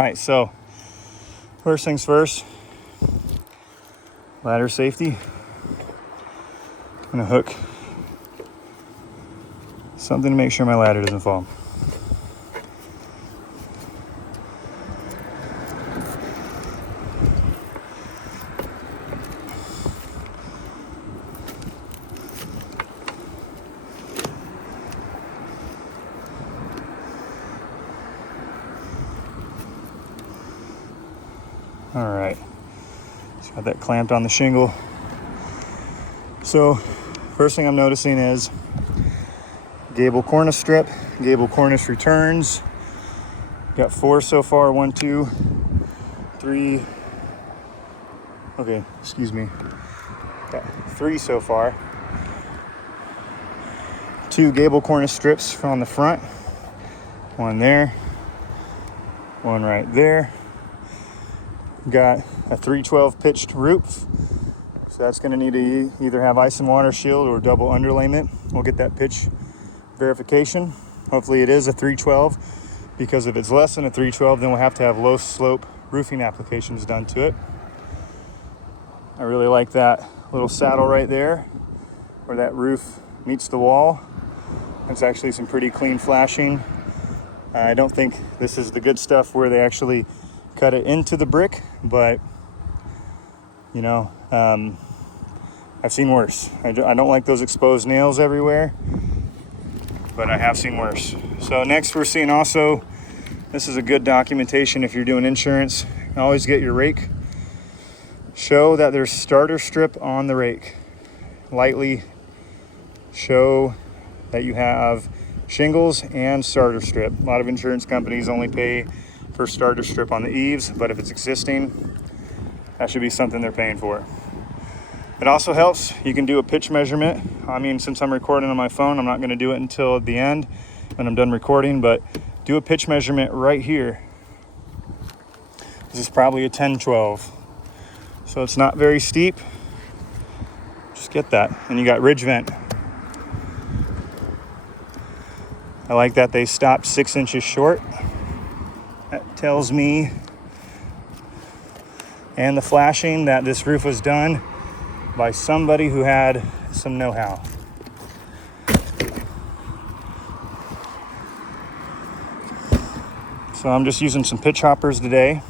right, so first things first, ladder safety. I'm gonna hook something to make sure my ladder doesn't fall. All right, just got that clamped on the shingle. So first thing I'm noticing is gable cornice strip, gable cornice returns. Got 4 so far, 1, 2, 3. Okay, excuse me. Got 3 so far. 2 gable cornice strips on the front. 1 there, 1 right there. Got a 312 pitched roof. So that's gonna need to either have ice and water shield or double underlayment. We'll get that pitch verification. Hopefully it is a 312, because if it's less than a 312, then we'll have to have low slope roofing applications done to it. I really like that little saddle right there where that roof meets the wall. It's actually some pretty clean flashing. I don't think this is the good stuff where they actually cut it into the brick, but you know, I've seen worse. I don't like those exposed nails everywhere, but I have seen worse. So next we're seeing also, this is a good documentation if you're doing insurance. Always get your rake. Show that there's starter strip on the rake. Lightly show that you have shingles and starter strip. A lot of insurance companies only pay for starter strip on the eaves, but if it's existing, that should be something they're paying for. It also helps, you can do a pitch measurement. I mean, since I'm recording on my phone, I'm not gonna do it until the end when I'm done recording, but do a pitch measurement right here. This is probably a 10-12. So it's not very steep. Just get that. And you got ridge vent. I like that they stopped 6 inches short. That tells me, and the flashing, that this roof was done by somebody who had some know-how. So I'm just using some pitch hoppers today,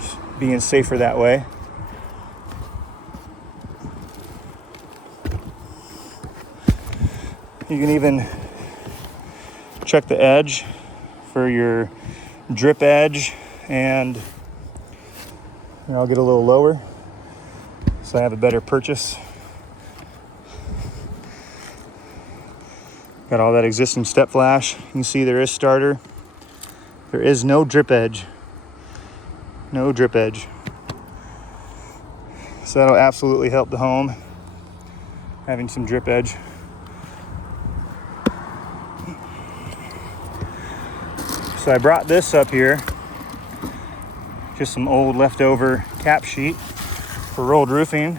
just being safer that way. You can even check the edge for your drip edge, and I'll get a little lower so I have a better purchase. Got all that existing step flash. You can see there is starter. There is no drip edge. No drip edge. So that'll absolutely help the home, having some drip edge. So I brought this up here, just some old leftover cap sheet for rolled roofing.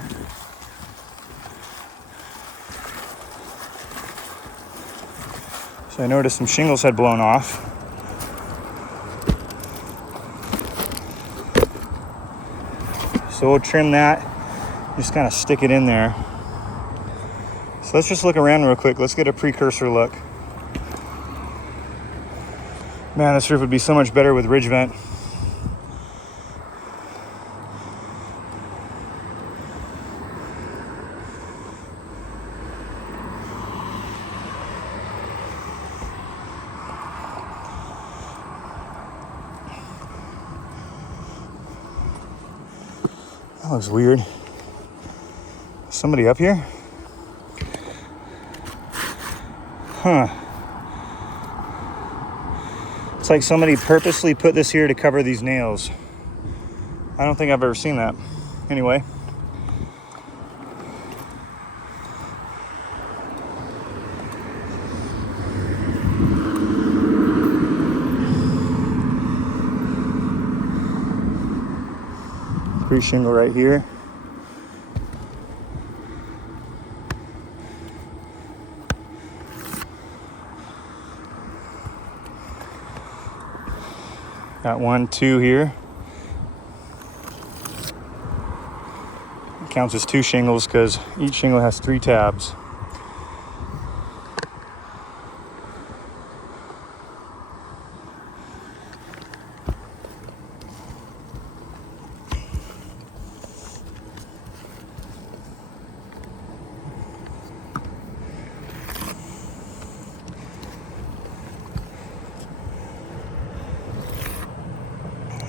So I noticed some shingles had blown off. So we'll trim that, just kind of stick it in there. So let's just look around real quick. Let's get a precursor look. Man, this roof would be so much better with ridge vent. That looks weird. Somebody up here? Huh. It's like somebody purposely put this here to cover these nails. I don't think I've ever seen that. Anyway. Pre-shingle right here. Got 1, 2 here. It counts as 2 shingles because each shingle has 3 tabs.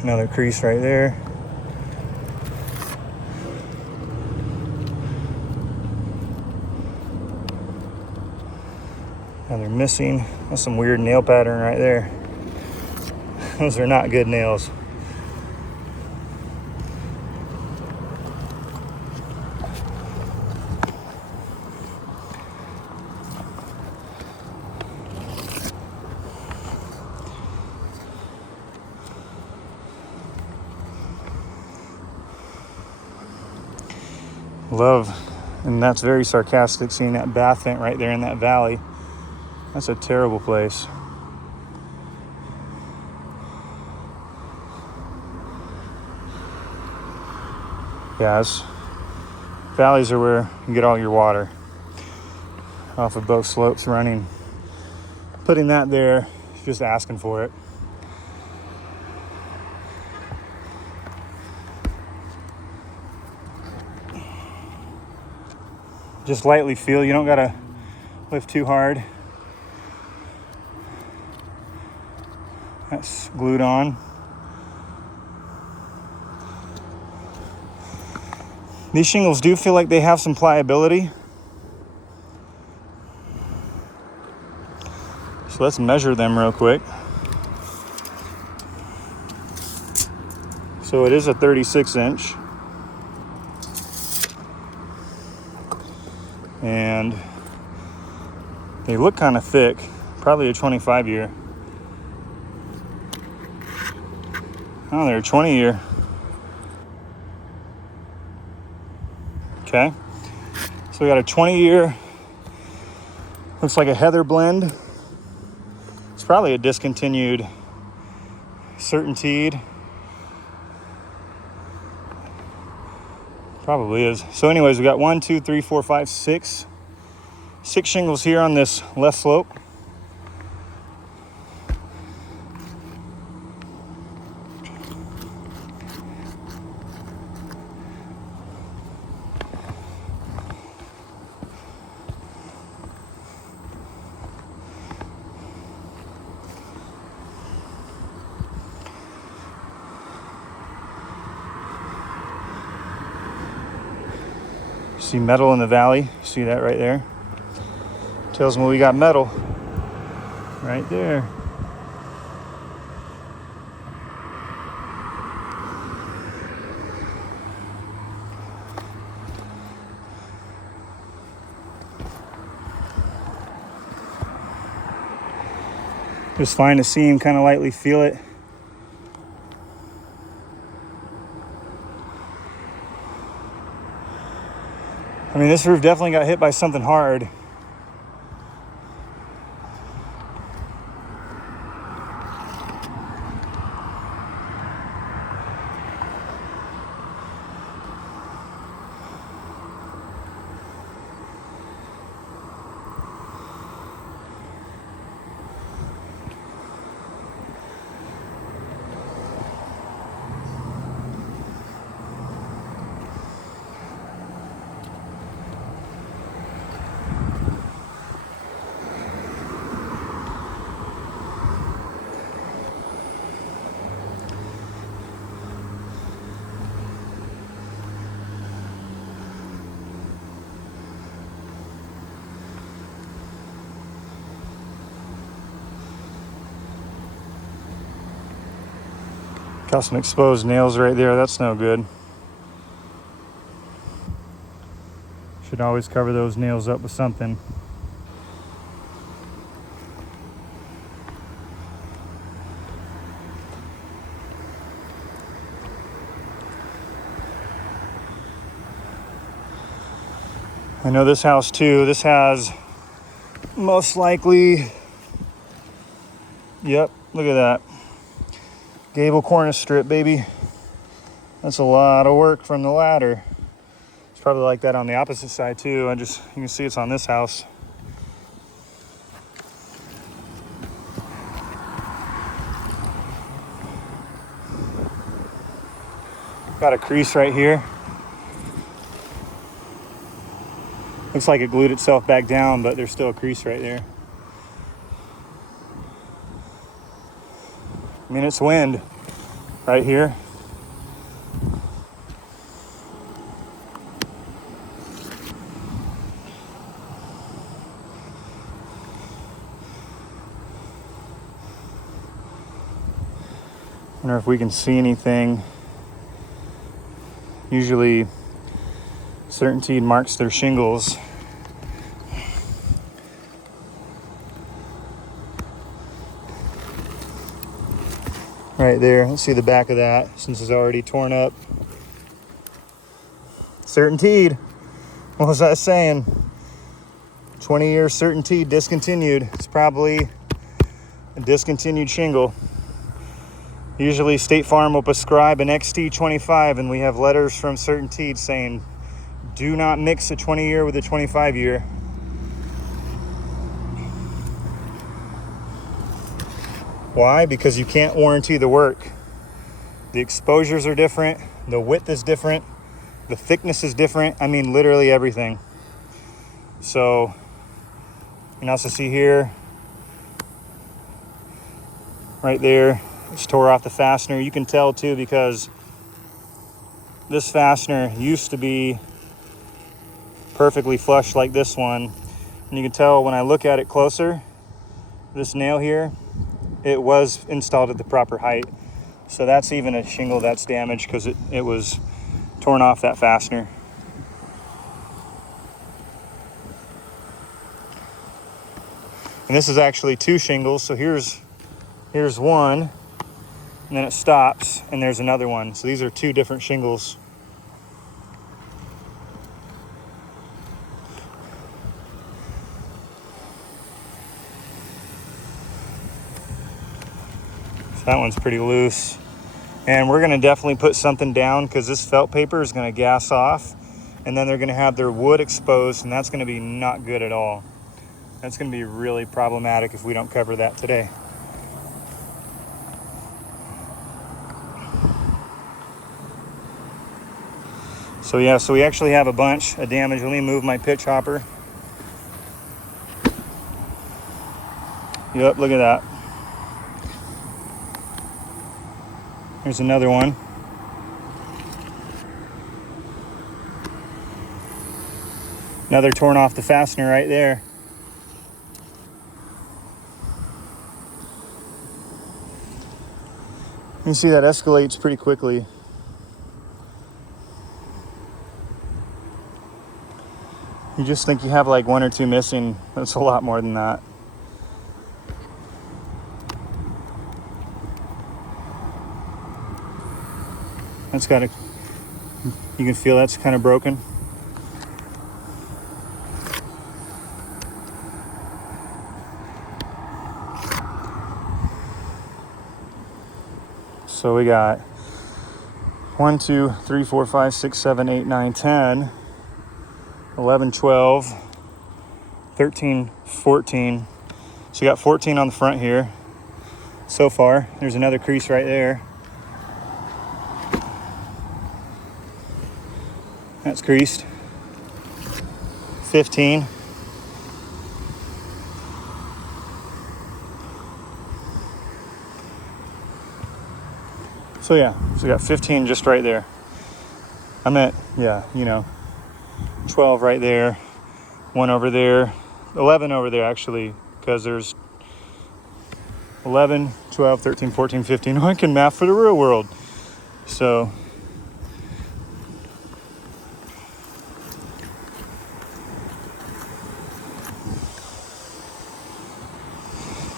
Another crease right there. Another missing. That's some weird nail pattern right there. Those are not good nails. Love, and that's very sarcastic, seeing that bath vent right there in that valley. That's a terrible place. Yeah, valleys are where you get all your water off of both slopes running. Putting that there is just asking for it. Just lightly feel, you don't gotta lift too hard. That's glued on. These shingles do feel like they have some pliability. So let's measure them real quick. So it is a 36 inch. And they look kind of thick, probably a 25 year. Oh, they're a 20 year. Okay, so we got a 20 year, looks like a heather blend. It's probably a discontinued Certainteed. Probably is. So anyways, we got 1, 2, 3, 4, 5, 6 shingles here on this left slope. See metal in the valley. See that right there? Tells me we got metal right there. Just fine to see him, kind of lightly feel it. I mean, this roof definitely got hit by something hard. Got some exposed nails right there. That's no good. Should always cover those nails up with something. I know this house too. This has most likely, yep, look at that. Gable cornice strip, baby. That's a lot of work from the ladder. It's probably like that on the opposite side too. You can see it's on this house. Got a crease right here. Looks like it glued itself back down, but there's still a crease right there. I mean, it's wind right here. Wonder if we can see anything. Usually Certainteed marks their shingles. Right there, let's see the back of that since it's already torn up. Certainteed. What was I saying? 20-year Certainteed discontinued. It's probably a discontinued shingle. Usually State Farm will prescribe an XT25, and we have letters from Certainteed saying, do not mix a 20-year with a 25-year. Why? Because you can't warranty the work. The exposures are different, the width is different, the thickness is different. I mean, literally everything. So, you can also see here, right there, it's tore off the fastener. You can tell too because this fastener used to be perfectly flush like this one. And you can tell when I look at it closer, this nail here, it was installed at the proper height. So that's even a shingle that's damaged because it was torn off that fastener. And this is actually two shingles. So here's one, and then it stops, and there's another one. So these are two different shingles. So that one's pretty loose. And we're gonna definitely put something down because this felt paper is gonna gas off, and then they're gonna have their wood exposed, and that's gonna be not good at all. That's gonna be really problematic if we don't cover that today. So yeah, so we actually have a bunch of damage. Let me move my pitch hopper. Yep, look at that. There's another one. Another torn off the fastener right there. You can see that escalates pretty quickly. You just think you have like one or two missing. That's a lot more than that. That's got you can feel that's kind of broken. So we got 1, 2, 3, 4, 5, 6, 7, 8, 9, 10, 11, 12, 13, 14. So you got 14 on the front here so far. There's another crease right there. That's creased. 15. So yeah, so we got 15 just right there. I meant, 12 right there, 1 over there, 11 over there actually, because there's 11, 12, 13, 14, 15. I can math for the real world. So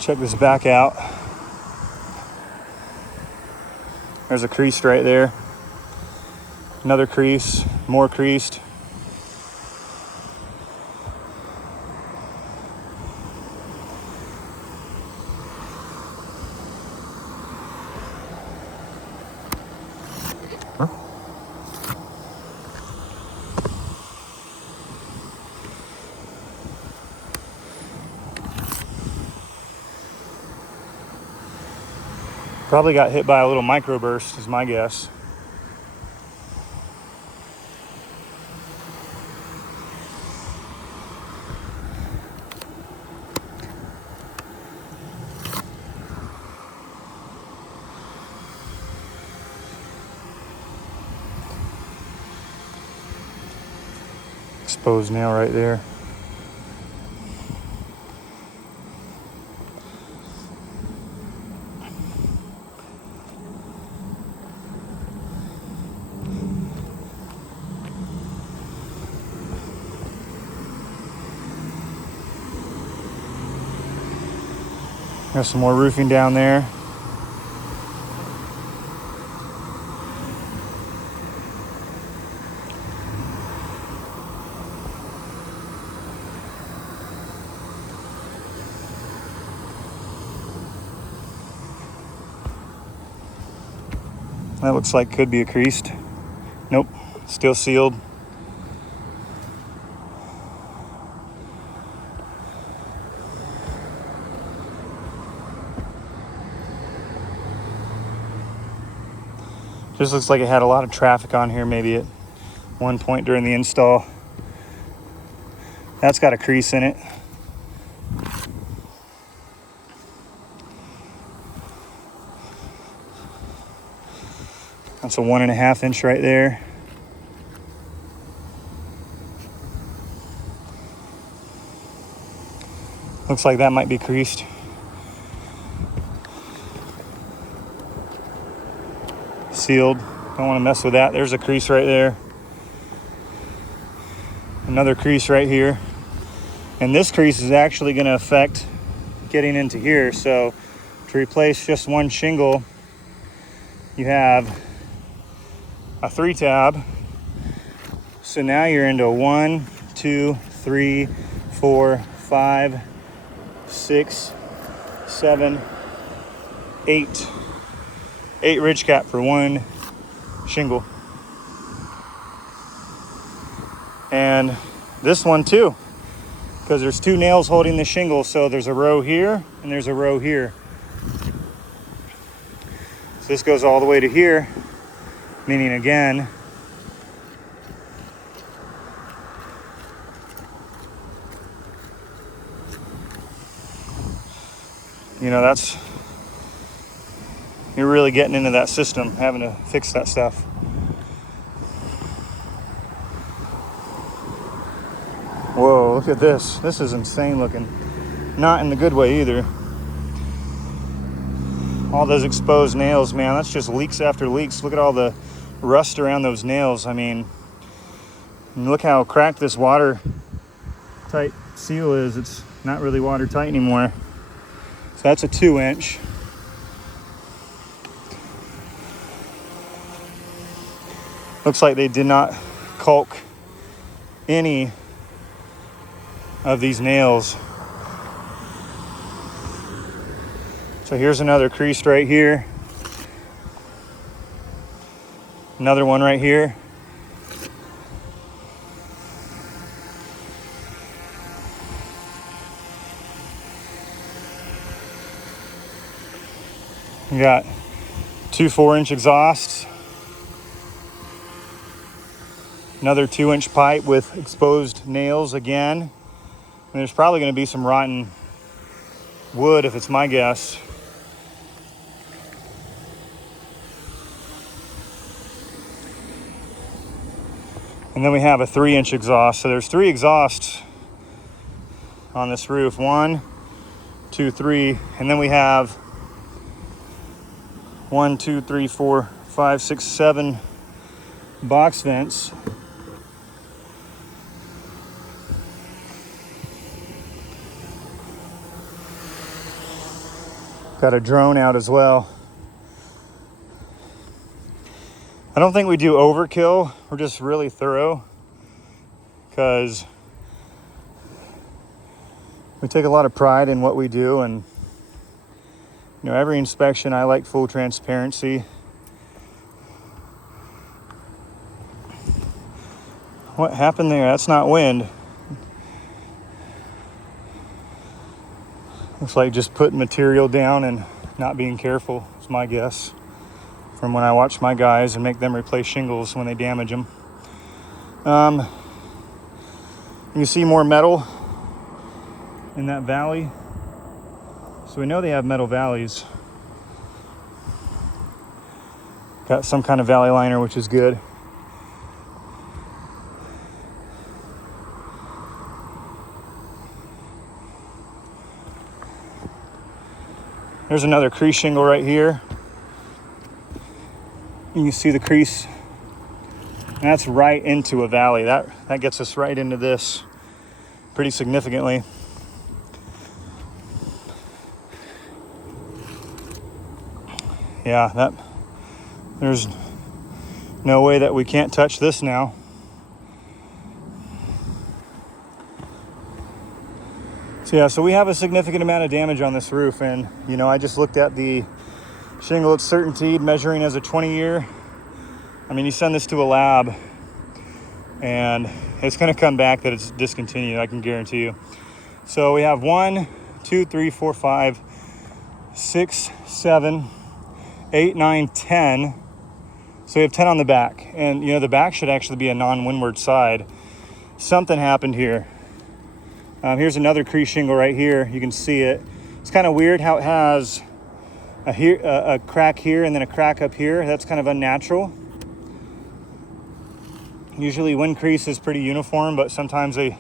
check this back out. There's a crease right there. Another crease, more creased. Probably got hit by a little microburst is my guess. Exposed nail right there. Got some more roofing down there. That looks like could be a creased. Nope, still sealed. Just looks like it had a lot of traffic on here maybe at one point during the install. That's got a crease in it. That's a 1.5 inch right there. Looks like that might be creased. Sealed. Don't want to mess with that. There's a crease right there. Another crease right here. And this crease is actually going to affect getting into here. So to replace just one shingle, you have a 3-tab. So now you're into 1, 2, 3, 4, 5, 6, 7, 8. 8 ridge cap for one shingle. And this one too, because there's 2 nails holding the shingle. So there's a row here and there's a row here. So this goes all the way to here, meaning again, you know, that's, you're really getting into that system, having to fix that stuff. Whoa, look at this. This is insane looking. Not in the good way either. All those exposed nails, man, that's just leaks after leaks. Look at all the rust around those nails. I mean, look how cracked this watertight seal is. It's not really watertight anymore. So that's a 2 inch. Looks like they did not caulk any of these nails. So here's another crease right here. Another one right here. We got 2 4-inch exhausts. Another 2-inch pipe with exposed nails again. And there's probably going to be some rotten wood if it's my guess. And then we have a 3-inch exhaust. So there's 3 exhausts on this roof. 1, 2, 3. And then we have 1, 2, 3, 4, 5, 6, 7 box vents. Got a drone out as well. I don't think we do overkill. We're just really thorough because we take a lot of pride in what we do, and you know, every inspection I like full transparency. What happened there? That's not wind. Looks like just putting material down and not being careful, is my guess, from when I watch my guys and make them replace shingles when they damage them. You can see more metal in that valley. So we know they have metal valleys. Got some kind of valley liner, which is good. There's another crease shingle right here. You can see the crease. And that's right into a valley. That gets us right into this pretty significantly. Yeah, there's no way that we can't touch this now. So we have a significant amount of damage on this roof, and I just looked at the shingle at Certainteed measuring as a 20-year. I mean, you send this to a lab and it's going to come back that it's discontinued, I can guarantee you. So we have 1, 2, 3, 4, 5, 6, 7, 8, 9, 10. So we have 10 on the back, and the back should actually be a non-windward side. Something happened here. Here's another crease shingle right here. You can see it. It's kind of weird how it has a crack here and then a crack up here. That's kind of unnatural. Usually wind crease is pretty uniform, but sometimes they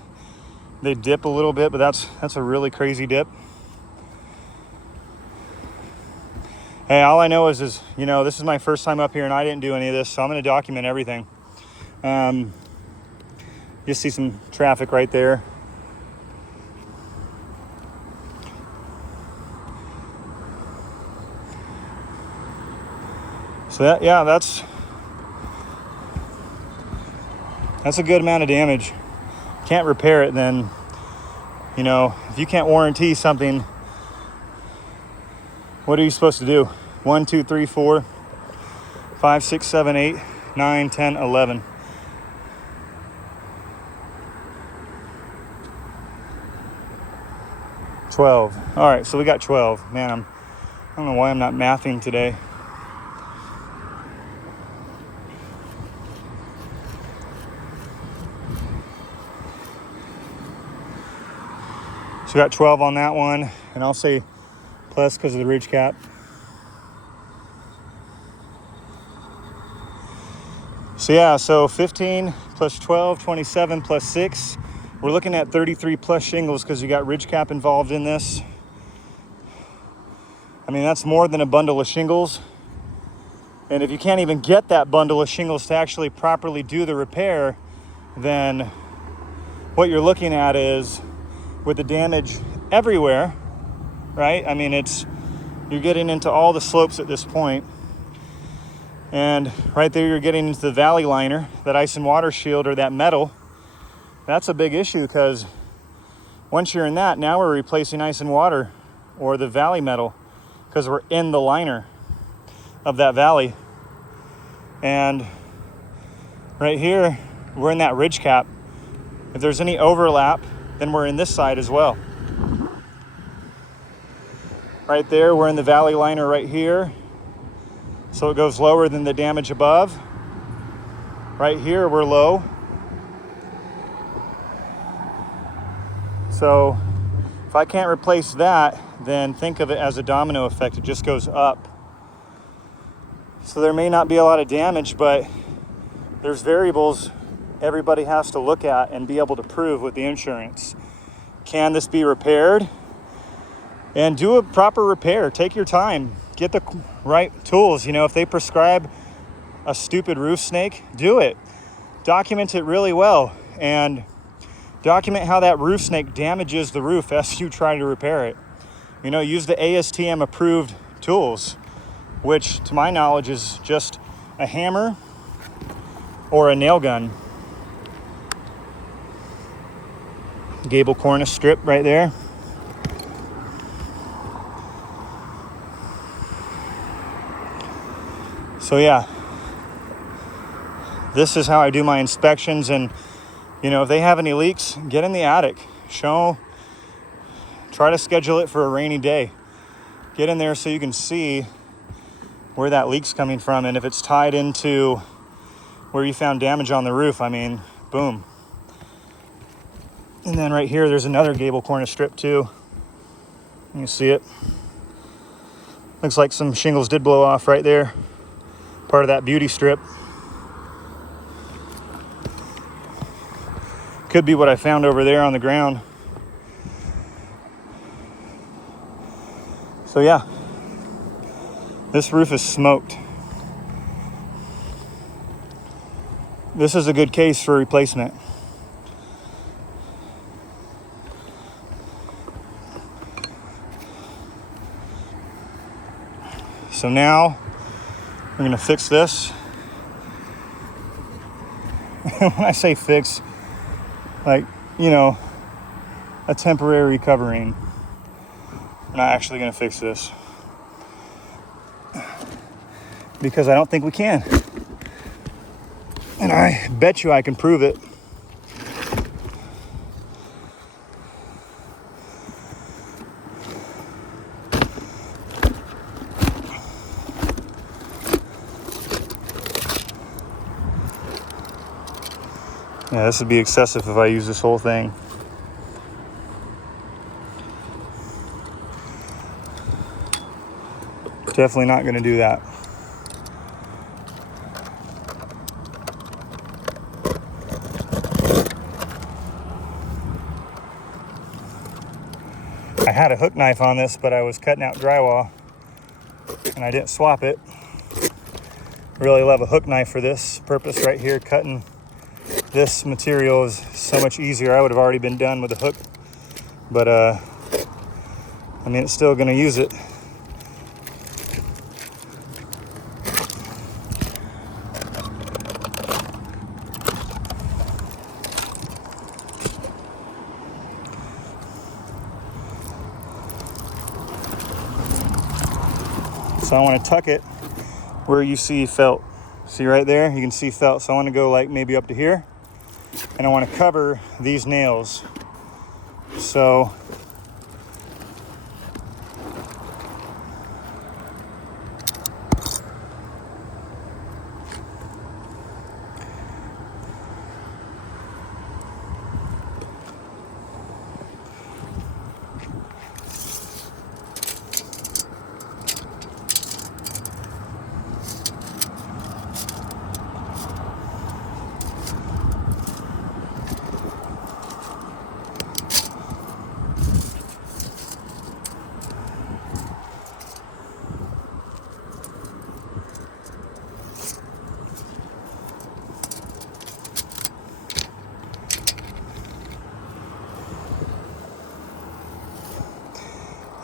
dip a little bit, but that's a really crazy dip. Hey, all I know is this is my first time up here and I didn't do any of this, so I'm going to document everything. You see some traffic right there. So that's a good amount of damage. Can't repair it, then if you can't warranty something, what are you supposed to do? 1, 2, 3, 4, 5, 6, 7, 8, 9, 10, 11. $12. All right, so we got 12. Man, I don't know why I'm not mathing today. So we got 12 on that one, and I'll say plus because of the ridge cap. So 15 plus 12, 27 plus 6. We're looking at 33 plus shingles because you got ridge cap involved in this. I mean, that's more than a bundle of shingles. And if you can't even get that bundle of shingles to actually properly do the repair, then what you're looking at is, with the damage everywhere, right? I mean, you're getting into all the slopes at this point. And right there, you're getting into the valley liner, that ice and water shield, or that metal. That's a big issue, because once you're in that, now we're replacing ice and water or the valley metal, because we're in the liner of that valley. And right here, we're in that ridge cap. If there's any overlap, then we're in this side as well. Right there, we're in the valley liner right here. So it goes lower than the damage above. Right here, we're low. So if I can't replace that, then think of it as a domino effect. It just goes up. So there may not be a lot of damage, but there's variables everybody has to look at and be able to prove with the insurance. Can this be repaired? And do a proper repair. Take your time. Get the right tools. If they prescribe a stupid roof snake, do it. Document it really well. And document how that roof snake damages the roof as you try to repair it. Use the ASTM approved tools, which to my knowledge is just a hammer or a nail gun. Gable cornice strip right there. So this is how I do my inspections. And if they have any leaks, get in the attic. Try to schedule it for a rainy day. get in there so you can see where that leak's coming from, and if it's tied into where you found damage on the roof, I mean, boom. And then right here, there's another gable cornice strip too. You see it? Looks like some shingles did blow off right there. Part of that beauty strip. Could be what I found over there on the ground. So yeah, this roof is smoked. This is a good case for replacement. So now we're gonna fix this. When I say fix, like, you know, a temporary covering. We're not actually gonna fix this because I don't think we can. And I bet you I can prove it. Yeah, this would be excessive if I use this whole thing. Definitely not going to do that. I had a hook knife on this, but I was cutting out drywall and I didn't swap it. Really love a hook knife for this purpose right here. Cutting this material is so much easier. I would have already been done with the hook, but I mean, it's still going to use it. So I want to tuck it where you see felt. See right there, you can see felt. So I want to go like maybe up to here, and I want to cover these nails. So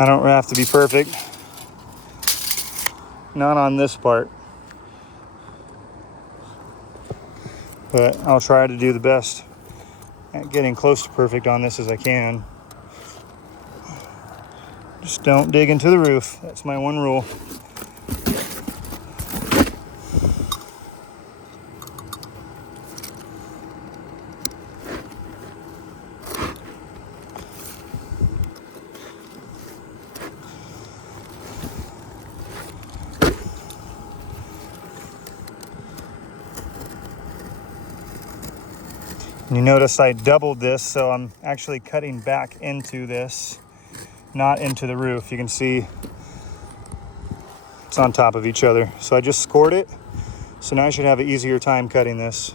I don't have to be perfect. Not on this part. But I'll try to do the best at getting close to perfect on this as I can. Just don't dig into the roof. That's my one rule. You notice I doubled this, so I'm actually cutting back into this, not into the roof. You can see it's on top of each other. So I just scored it, so now I should have an easier time cutting this.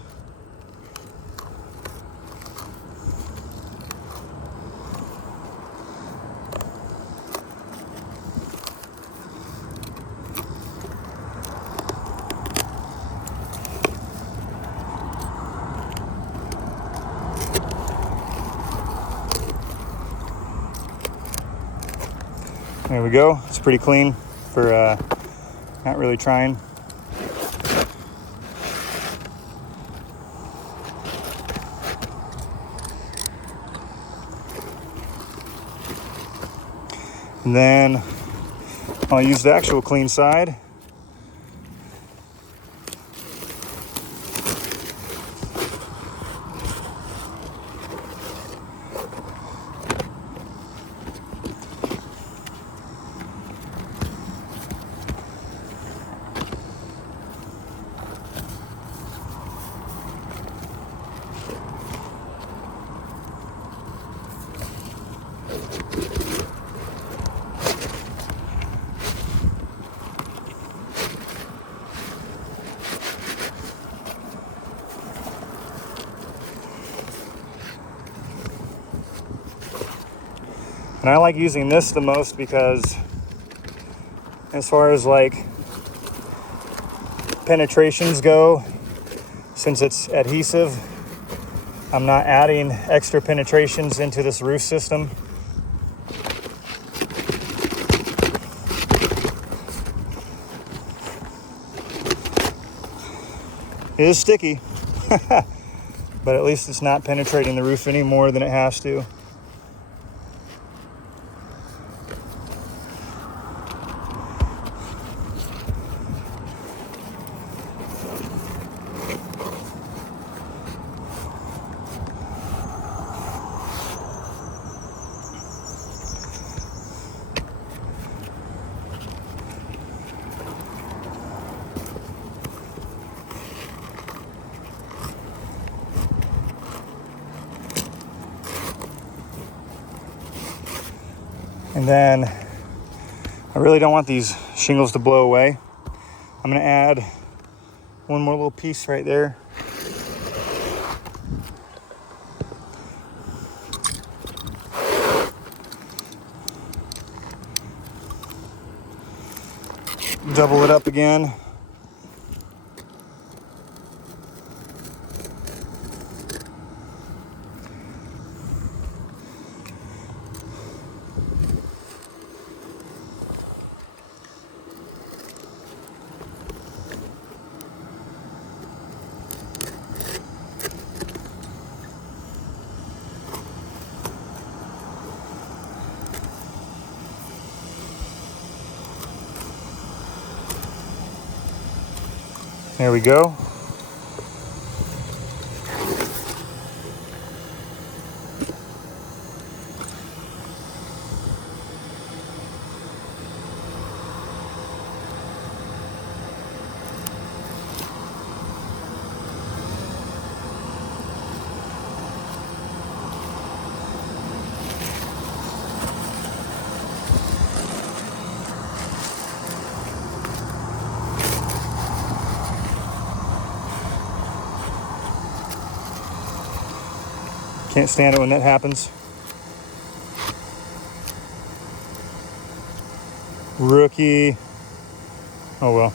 There we go. It's pretty clean for not really trying. And then I'll use the actual clean side. And I like using this the most because as far as like penetrations go, since it's adhesive, I'm not adding extra penetrations into this roof system. It is sticky, but at least it's not penetrating the roof any more than it has to. And then I really don't want these shingles to blow away. I'm gonna add one more little piece right there. Double it up again. There we go. Can't stand it when that happens. Rookie. Oh well.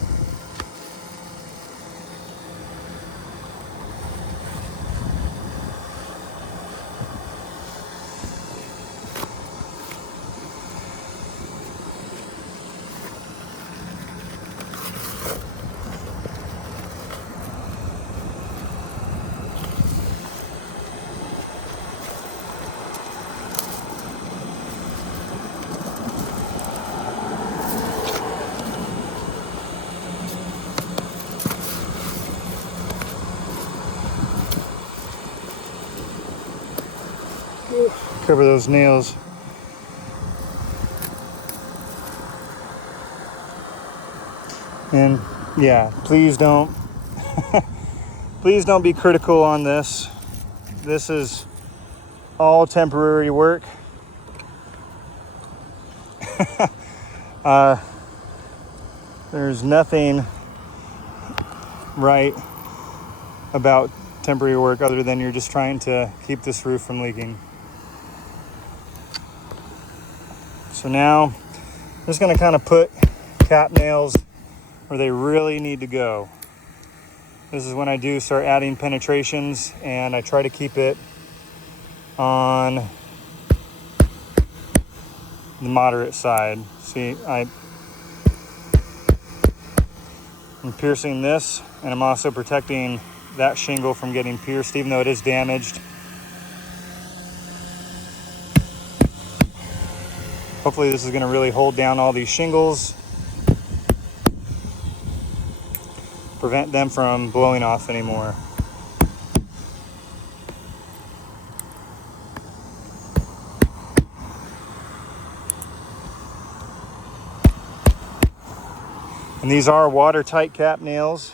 Cover those nails. And yeah, please don't please don't be critical on this. This is all temporary work. There's nothing right about temporary work other than you're just trying to keep this roof from leaking. So now I'm just going to kind of put cap nails where they really need to go. This is when I do start adding penetrations, and I try to keep it on the moderate side. See, I'm piercing this, and I'm also protecting that shingle from getting pierced, even though it is damaged. Hopefully this is going to really hold down all these shingles, prevent them from blowing off anymore. And these are watertight cap nails.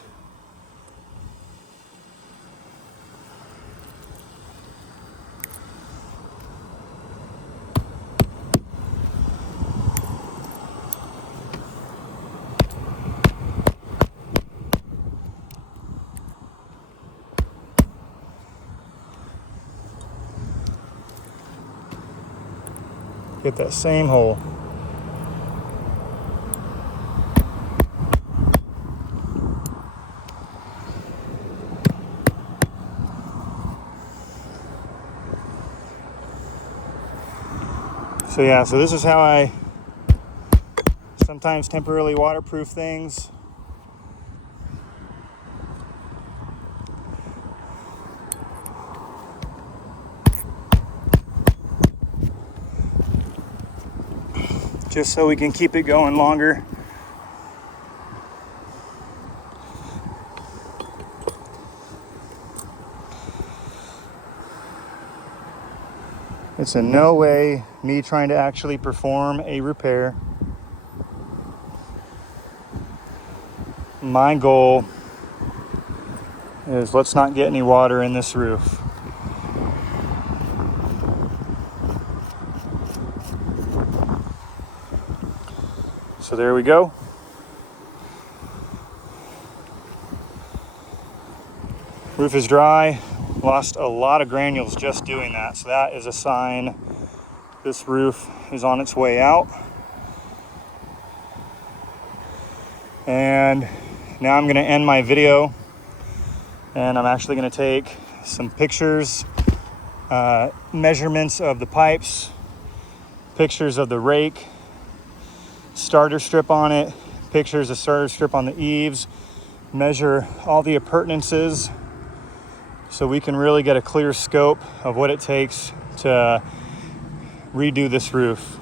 Get that same hole. So yeah, so this is how I sometimes temporarily waterproof things. Just so we can keep it going longer. It's in no way me trying to actually perform a repair. My goal is let's not get any water in this roof. So there we go. Roof is dry. Lost a lot of granules just doing that. So that is a sign this roof is on its way out. And now I'm going to end my video, and I'm actually going to take some pictures, measurements of the pipes, pictures of the rake, starter strip on it, pictures of starter strip on the eaves, measure all the appurtenances so we can really get a clear scope of what it takes to redo this roof.